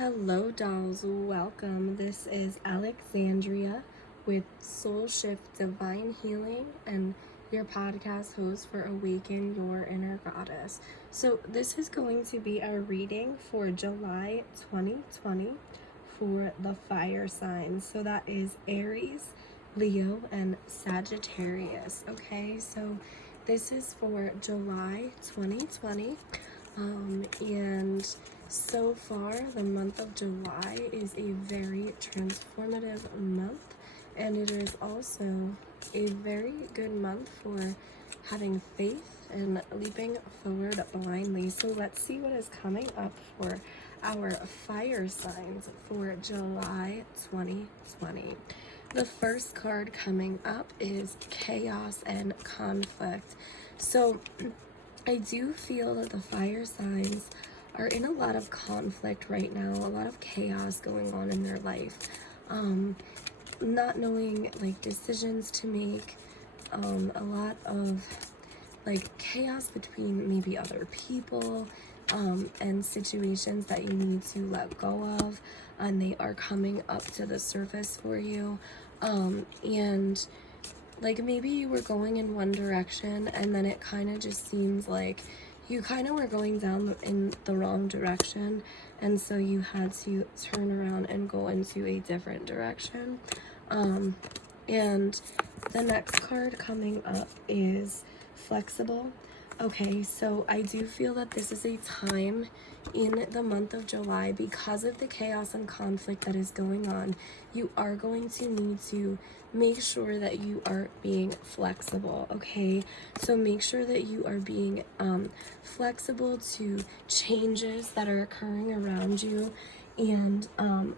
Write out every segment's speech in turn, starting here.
Hello, dolls. Welcome. This is Alexandria with Soul Shift Divine Healing and your podcast host for Awaken Your Inner Goddess. So, this is going to be a reading for July 2020 for the fire signs. So, that is Aries, Leo, and Sagittarius. Okay, so this is for July 2020. And so far, the month of July is a very transformative month, and it is also a very good month for having faith and leaping forward blindly. So let's see what is coming up for our fire signs for July 2020. The first card coming up is chaos and conflict. So I do feel that the fire signs are in a lot of conflict right now, a lot of chaos going on in their life. Not knowing like decisions to make, a lot of like chaos between maybe other people, and situations that you need to let go of, and they are coming up to the surface for you. And like maybe you were going in one direction and then it kind of just seems like you kind of were going down in the wrong direction, and so you had to turn around and go into a different direction. And the next card coming up is flexible. Okay, so I do feel that this is a time in the month of July, because of the chaos and conflict that is going on, you are going to need to make sure that you are being flexible, okay? So make sure that you are being flexible to changes that are occurring around you, and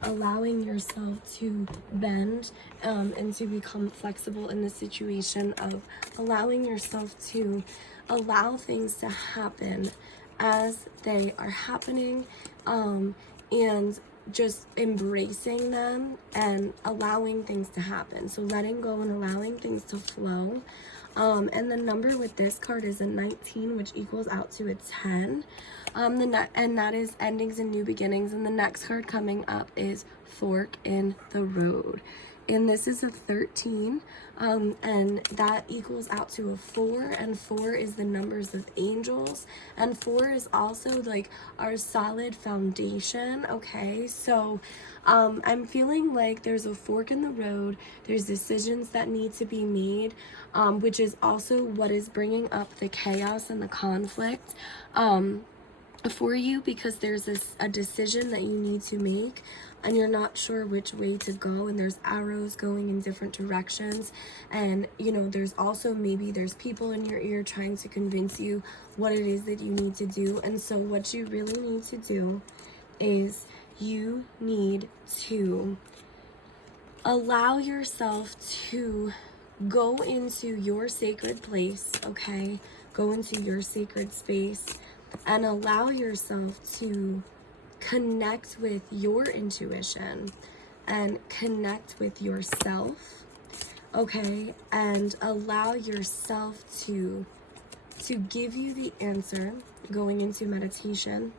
allowing yourself to bend, and to become flexible in the situation of allowing yourself to allow things to happen as they are happening, and just embracing them and allowing things to happen. So letting go and allowing things to flow. And the number with this card is a 19, which equals out to a 10. And that is endings and new beginnings. And the next card coming up is fork in the road. And this is a 13, and that equals out to a 4, and 4 is the numbers of angels, and 4 is also like our solid foundation, okay? So I'm feeling like there's a fork in the road, there's decisions that need to be made, which is also what is bringing up the chaos and the conflict for you, because there's a decision that you need to make and you're not sure which way to go, and there's arrows going in different directions, and you know there's also maybe there's people in your ear trying to convince you what it is that you need to do. And so what you really need to do is you need to allow yourself to go into your sacred place, okay? Go into your sacred space and allow yourself to connect with your intuition and connect with yourself, okay? And allow yourself to give you the answer, going into meditation,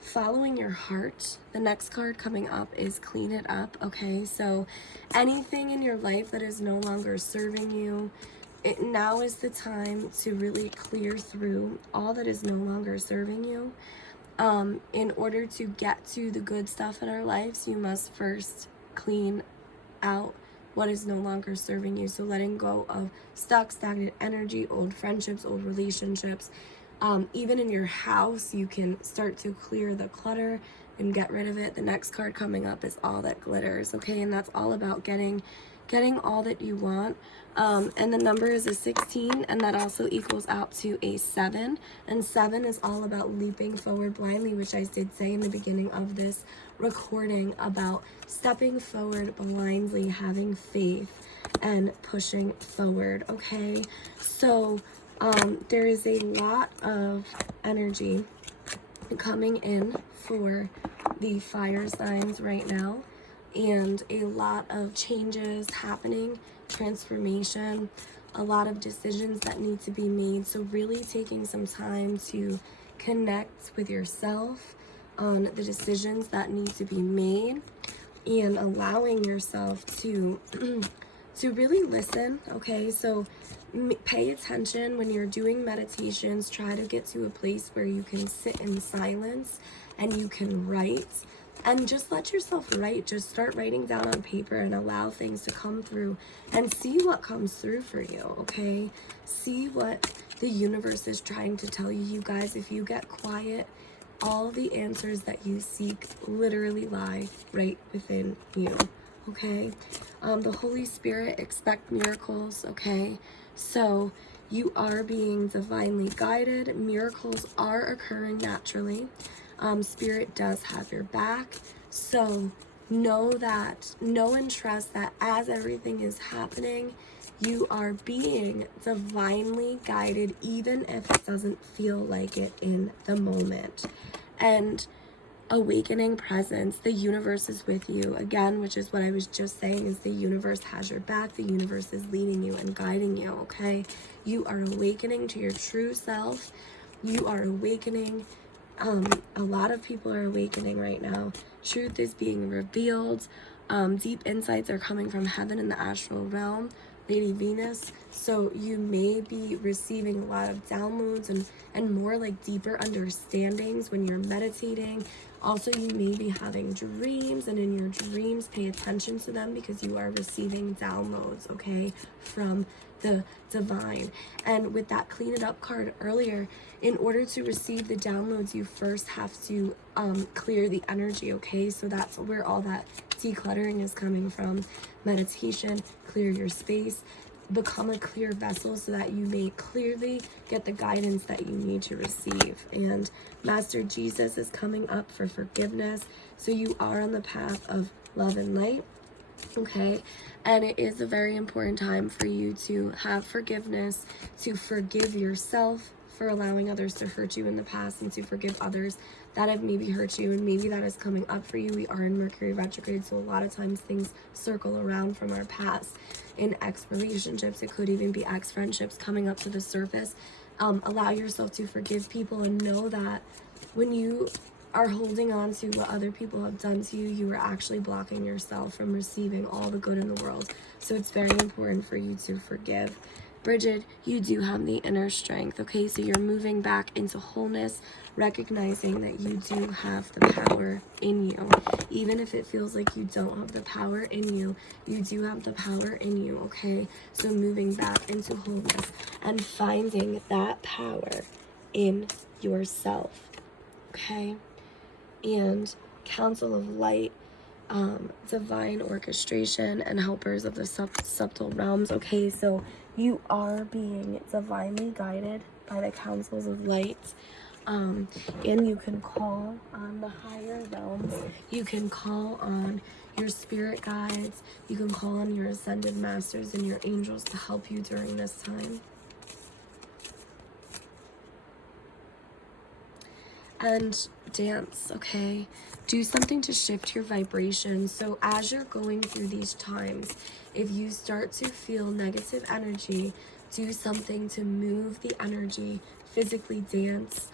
following your heart. The next card coming up is clean it up, okay? So anything in your life that is no longer serving you, now is the time to really clear through all that is no longer serving you. In order to get to the good stuff in our lives, you must first clean out what is no longer serving you. So letting go of stuck, stagnant energy, old friendships, old relationships. Even in your house, you can start to clear the clutter and get rid of it. The next card coming up is all that glitters, okay? And that's all about getting all that you want. And the number is a 16, and that also equals out to a 7. And 7 is all about leaping forward blindly, which I did say in the beginning of this recording about stepping forward blindly, having faith, and pushing forward, okay? So there is a lot of energy coming in for the fire signs right now, and a lot of changes happening, transformation, a lot of decisions that need to be made. So really taking some time to connect with yourself, on the decisions that need to be made, and allowing yourself to to really listen. Okay, so pay attention when you're doing meditations. Try to get to a place where you can sit in silence and you can write, and just let yourself write. Just start writing down on paper and allow things to come through and see what comes through for you. Okay, see what the universe is trying to tell you. You guys, if you get quiet, all the answers that you seek literally lie right within you. Okay, the Holy Spirit, expect miracles. Okay, so you are being divinely guided. Miracles are occurring naturally. Spirit does have your back. So know and trust that as everything is happening, you are being divinely guided, even if it doesn't feel like it in the moment. And awakening presence, the universe is with you again, which is what I was just saying, is the universe has your back. The universe is leading you and guiding you. Okay, you are awakening to your true self. You are awakening. A lot of people are awakening right now. Truth is being revealed. Deep insights are coming from heaven in the astral realm, Lady Venus. So you may be receiving a lot of downloads and more like deeper understandings when you're meditating. Also, you may be having dreams, and in your dreams, pay attention to them because you are receiving downloads, okay, from the divine. And with that clean it up card earlier, in order to receive the downloads, you first have to clear the energy. Okay, so that's where all that decluttering is coming from. Meditation, clear your space, become a clear vessel so that you may clearly get the guidance that you need to receive. And Master Jesus is coming up for forgiveness, so you are on the path of love and light. Okay, and it is a very important time for you to have forgiveness, to forgive yourself for allowing others to hurt you in the past, and to forgive others that have maybe hurt you, and maybe that is coming up for you. We are in Mercury retrograde, so a lot of times things circle around from our past. In ex relationships, it could even be ex friendships coming up to the surface. Allow yourself to forgive people, and know that when you are holding on to what other people have done to you, you are actually blocking yourself from receiving all the good in the world. So it's very important for you to forgive. Bridget, you do have the inner strength. Okay, so you're moving back into wholeness, recognizing that you do have the power in you. Even if it feels like you don't have the power in you, you do have the power in you. Okay, so moving back into wholeness and finding that power in yourself. Okay, and Council of Light, divine orchestration and helpers of the subtle realms. Okay, so you are being divinely guided by the councils of light, and you can call on the higher realms. You can call on your spirit guides. You can call on your ascended masters and your angels to help you during this time. And dance, okay? Do something to shift your vibration. So as you're going through these times, if you start to feel negative energy, do something to move the energy. Physically dance,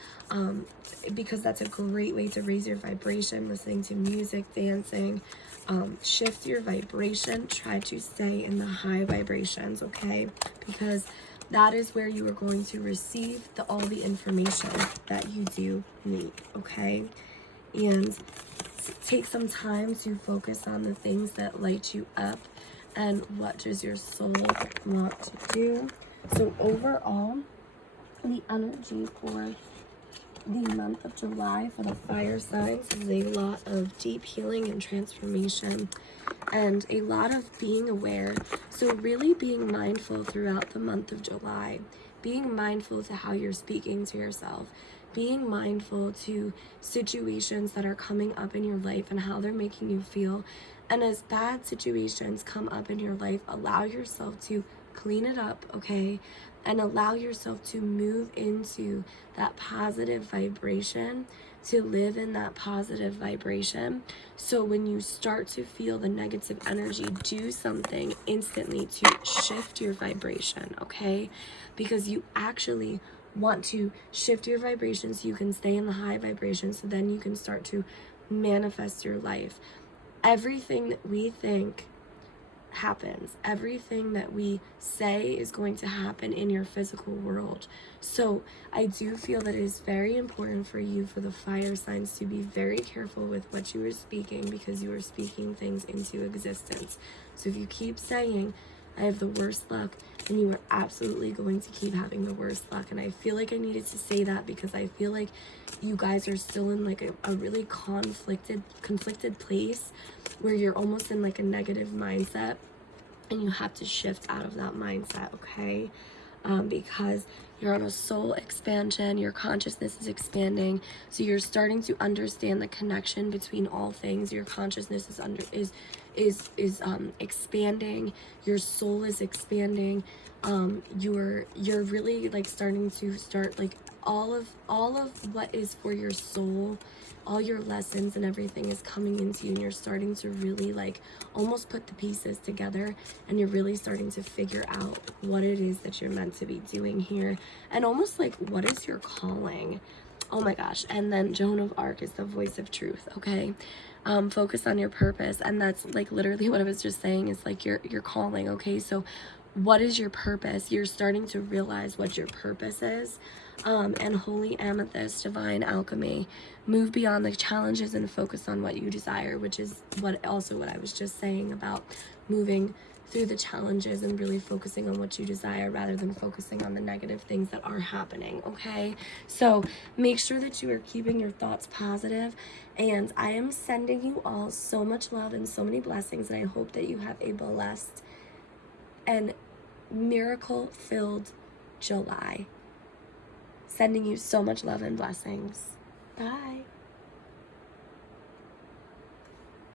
because that's a great way to raise your vibration. Listening to music, dancing, shift your vibration. Try to stay in the high vibrations, okay? Because that is where you are going to receive all the information that you do need, okay? And take some time to focus on the things that light you up and what does your soul want to do. So overall, the energy for the month of July for the fire signs is a lot of deep healing and transformation, and a lot of being aware. So really being mindful throughout the month of July, being mindful to how you're speaking to yourself, being mindful to situations that are coming up in your life and how they're making you feel. And as bad situations come up in your life, allow yourself to clean it up, okay? And allow yourself to move into that positive vibration, to live in that positive vibration. So when you start to feel the negative energy, do something instantly to shift your vibration, okay? Because you actually want to shift your vibration so you can stay in the high vibration, so then you can start to manifest your life. Everything that we think happens. Everything that we say is going to happen in your physical world. So I do feel that it is very important for you, for the fire signs, to be very careful with what you are speaking, because you are speaking things into existence. So if you keep saying, I have the worst luck, then you are absolutely going to keep having the worst luck. And I feel like I needed to say that because I feel like you guys are still in like a really conflicted place where you're almost in like a negative mindset, and you have to shift out of that mindset, okay? Because you're on a soul expansion, your consciousness is expanding, so you're starting to understand the connection between all things. Your consciousness is expanding, your soul is expanding. You're really like starting to like all of what is for your soul, all your lessons and everything is coming into you, and you're starting to really like almost put the pieces together, and you're really starting to figure out what it is that you're meant to be doing here, and almost like what is your calling. Oh my gosh. And then Joan of Arc is the voice of truth, okay? Focus on your purpose, and that's like literally what I was just saying, is like your calling, okay? So what is your purpose? You're starting to realize what your purpose is. And holy amethyst, divine alchemy, move beyond the challenges and focus on what you desire, which is what I was just saying about moving through the challenges and really focusing on what you desire rather than focusing on the negative things that are happening, okay? So make sure that you are keeping your thoughts positive, and I am sending you all so much love and so many blessings, and I hope that you have a blessed and miracle-filled July. Sending you so much love and blessings. Bye.